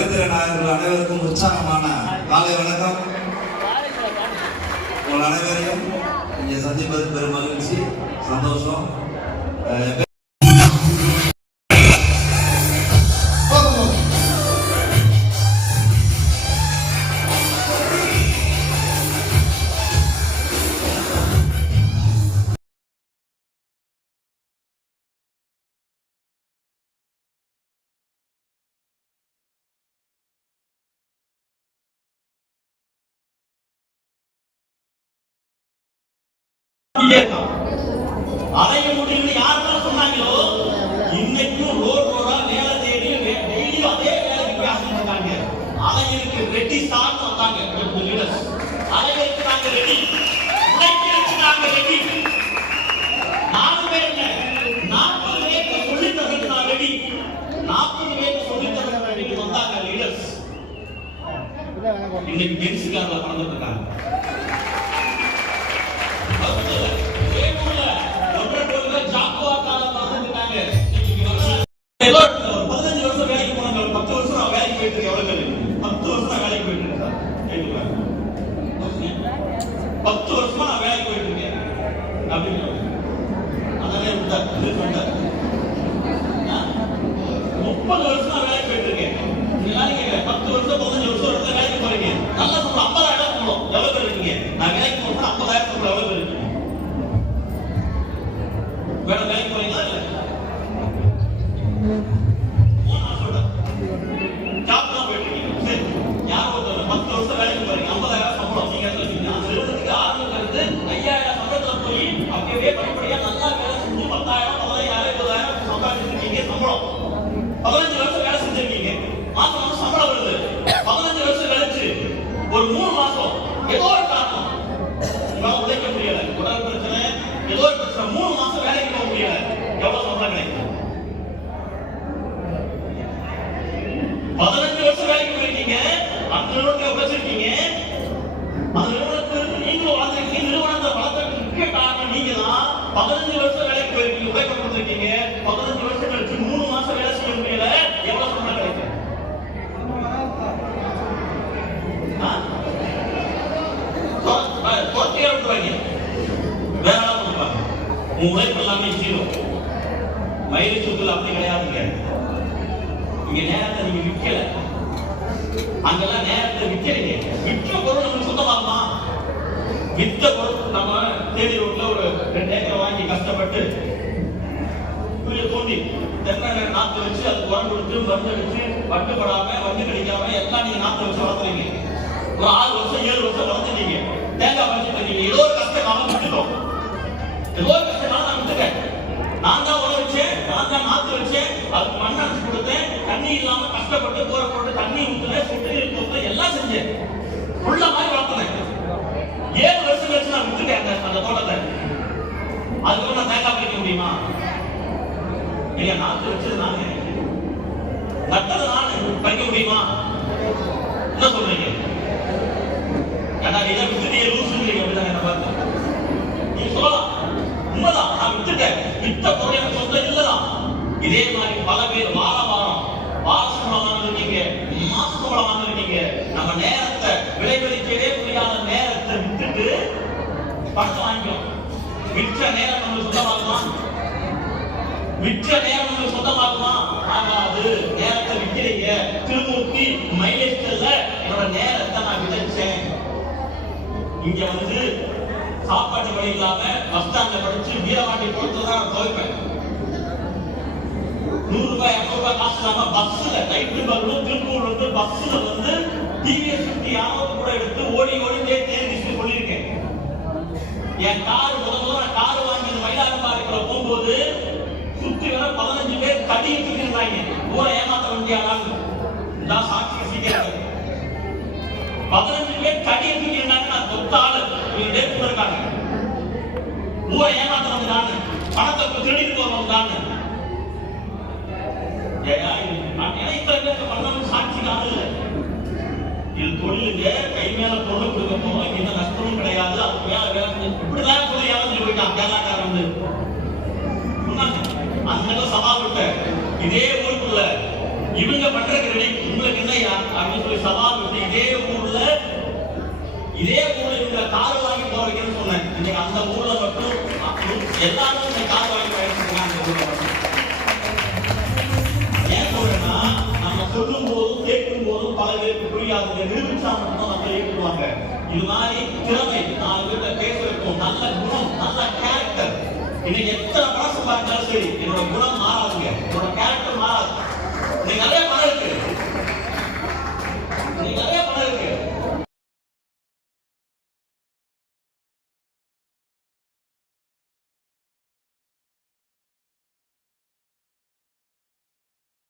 ரவீந்திர நாயர்கள் அனைவருக்கும் உற்சாகமான காலை வணக்கம். உங்கள் அனைவரையும் இங்கே சந்திப்பது பெரும் மகிழ்ச்சி, சந்தோஷம். அலைய முடியும்னு யாரெல்லாம் சொன்னாங்களோ இன்னைக்கும் ரோடா வேலை தேடி டெய்லியும் அதே வேலைக்கு போய் ஆசைப்பட்டாங்க. அலையிற்கு ரெடி ஸ்டார்ட் வந்தாங்க. அலையிற்கு நாங்க ரெடி, உழைக்கிறதுக்கு நாங்க ரெடி. 4 பேர் 40 பேருக்கு சொல்லி தரதுக்கு நான் ரெடி. 40 பேருக்கு சொல்லி தரதுக்கு ரெடி வந்தாங்க லீடர்ஸ். இன்னைக்கு பென்சிகாரில் பறந்துட்டு இருக்காங்க. ஒரு 3 மாசம் ஏதோ ஒரு காரணம் உழைக்க முடியல, உடல் பிரச்சனை, ஏதோ ஒரு பிரச்சனை, 3 மாசம் வேலைக்கு போக முடியல. எவ்வளவு சம்பளம் கிடைக்கும்? 15 வருஷம் வேலைக்கு போயிருக்கீங்க, அந்த நிறுவனத்தை உழைச்சிருக்கீங்க, அந்த நிறுவனத்திலிருந்து நீங்களும் வளர்ந்துருக்கீங்க. நிறுவனத்தை வளர்த்ததுக்கு முக்கிய காரணம் நீங்க தான். 15 வருஷம் வேலைக்கு போயிருக்கீங்க, உழைக்க கொடுத்துருக்கீங்க. 15 வருஷம் கழிச்சு 3 மாசம் வேலை செய்ய முடியல. எவ்வளவு சம்பளம் கிடைக்கும்? உழைப்பு எல்லாமே ஜீரோ. மயிறு சுற்றுல அப்படி கிடையாதுங்க. இங்க நேரத்தை நீங்க விற்கல, அங்கெல்லாம் நேரத்தை விற்கிறீங்க. விற்ற பொருள் நமக்கு சொந்தமாகுமா? வித்த பொருள் நம்ம தேடி ரோட்ல ஒரு 2 ஏக்கர் வாங்கி கஷ்டப்பட்டு குழிய தோண்டி தென்னை நாத்து வச்சு அதுக்கு உரம் கொடுத்து மருந்து வச்சு பட்டுப்படாம வந்து கிடைக்காம எல்லாம் நீங்க நாத்து வச்சு வளர்த்துறீங்க. ஒரு 6 வருஷம் 7 வருஷம் வளர்த்துட்டீங்க. தேங்காய் பறிச்சுட்டு நீங்க ஏதோ ஒரு கஷ்டம் நாம விட்டுட்டோம். ஏதோ ஒரு கஷ்டம் நான் விட்டுட்டேன். நான் தான் உரம் வச்சேன், நான் தான் நாத்து வச்சேன், அதுக்கு மண் அரைச்சு கொடுத்தேன், தண்ணி இல்லாம கஷ்டப்பட்டு போற போட்டு தண்ணி ஊற்றுல சுட்டு கொடுத்தேன், எல்லாம் செஞ்சேன். உள்ள மாதிரி வளர்த்தேன். 7 வருஷம் கழிச்சு நான் விட்டுட்டேன் அந்த தோட்டத்தை. அதுக்கு நான் தேங்காய் பறிக்க முடியுமா? இல்லையா? நாத்து வச்சது நானே, நட்டது நானே, பறிக்க முடியுமா? என்ன சொல்றீங்க? ஏன்னா இதை விட்டுட்டே லூஸ் இல்லைங்க. அப்படிதான் என்ன பார்த்து நீங்க சொல்லலாம், உண்மைதான். நான் விட்டுட்டேன், விட்ட பொருள் எனக்கு சொந்தம் இல்லதான். இதே மாதிரி பல பேர் வார சம்பளம் வாங்கிருக்கீங்க, மாச சம்பளம் வாங்கிருக்கீங்க. நம்ம நேரத்தை விளைவிக்கவே முடியாத நேரத்தை விட்டுட்டு பணத்தை வாங்கிக்கிறோம். விற்ற நேரம் நம்மளுக்கு சொந்தமாகுமா? விற்ற நேரம் நம்மளுக்கு சொந்தமாகுமா? ஆகாது. நேரத்தை விற்கிறீங்க. திருமூர்த்தி மைலேஜ்ல என்னோட நேரத்தை நான் விதைச்சேன். இங்க வந்து சாப்பாட்டு வழி இல்லாம பஸ் ஸ்டாண்ட்ல படிச்சு வீரவாண்டி போட்டுதான் துவைப்பேன். 100 ரூபாய் 200 ரூபாய் காசு இல்லாம பஸ்ல ரைட்டு வரணும், திருப்பூர்ல இருந்து பஸ்ல வந்து டிவிஎஸ் 50 யாராவது கூட எடுத்து ஓடி தேர்ந்து சொல்லியிருக்கேன். என் கார் முதல்ல கார் வாங்கி மயிலாடுதுறைக்குள்ள போகும்போது சுற்றி வர 15 பேர் கட்டிட்டு இருந்தாங்க. ஊரை ஏமாத்த வேண்டியாரான்னு நான் சாட்சி சீக்கிரம் 15 பேர் கட்டிட்டு இருந்தாங்க. நான் தொத்தாளு டேட் இருக்காங்க. ஊரை ஏமாத்த வந்தான்னு, பணத்தை திருடிட்டு வந்தான்னு. சாட்சி காணல. இது தொழிலுங்க, கை மேல பொருள் கொடுக்க போறோம், எந்த நஷ்டமும் கிடையாது. அது மேல இப்படிதான் சொல்லி ஏமாந்து போயிட்டான் கேரளாக்காரன் வந்து சொன்னாங்க. அந்த சபா விட்ட இதே ஊருக்குள்ள இவங்க பண்ற கிரெடிட் உங்களுக்கு என்னையா அப்படின்னு சொல்லி சவால் விட்டு இதே ஊர்ல இவங்க கார் வாங்கி போற வைக்கணும்னு சொன்னேன். இன்னைக்கு அந்த ஊர்ல மட்டும் எல்லாரும் இந்த கார் வாங்கி பயன்படுத்துறாங்க. ஏன் சொல்றேன்னா, நம்ம சொல்லும் போதும் கேட்கும் போதும் பல பேருக்கு புரியாதுங்க. நிரூபிச்சா மட்டும் மக்கள் ஏற்றுக்குவாங்க. இது மாதிரி திறமை, 4 பேர்ல பேசுறதுக்கும் நல்ல குணம், நல்ல கேரக்டர். இன்னைக்கு எத்தனை பணம் சம்பாதிச்சாலும் சரி, என்னோட குணம்